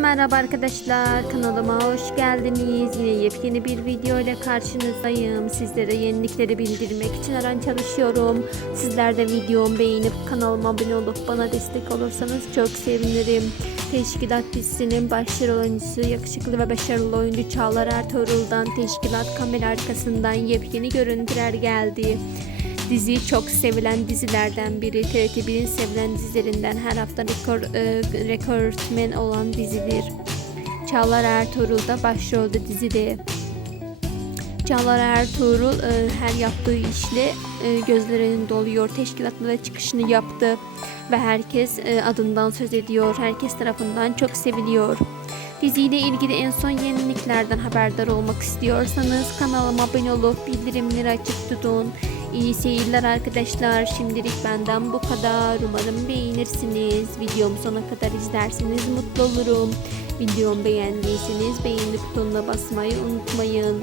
Merhaba arkadaşlar kanalıma hoş geldiniz. Yine yepyeni bir video ile karşınızdayım. Sizlere yenilikleri bildirmek için her an çalışıyorum. Sizler de videomu beğenip kanalıma abone olup bana destek olursanız çok sevinirim. Teşkilat dizisinin başrol oyuncusu yakışıklı ve başarılı oyuncu Çağlar Ertuğrul'dan teşkilat kamera arkasından yepyeni görüntüler geldi. Dizi çok sevilen dizilerden biri. TRT1'in sevilen dizilerinden her hafta rekor, e, rekortmen olan dizidir. Çağlar Ertuğrul da başrolde dizide. Çağlar Ertuğrul e, her yaptığı işle e, gözlerinin doluyor. Teşkilatla da çıkışını yaptı ve herkes e, adından söz ediyor. Herkes tarafından çok seviliyor. Diziyle ilgili en son yeniliklerden haberdar olmak istiyorsanız kanalıma abone olup bildirimleri açık tutun. İyi seyirler arkadaşlar. Şimdilik benden bu kadar. Umarım beğenirsiniz. Videomu sona kadar izlerseniz mutlu olurum. Videomu beğendiyseniz beğeni butonuna basmayı unutmayın.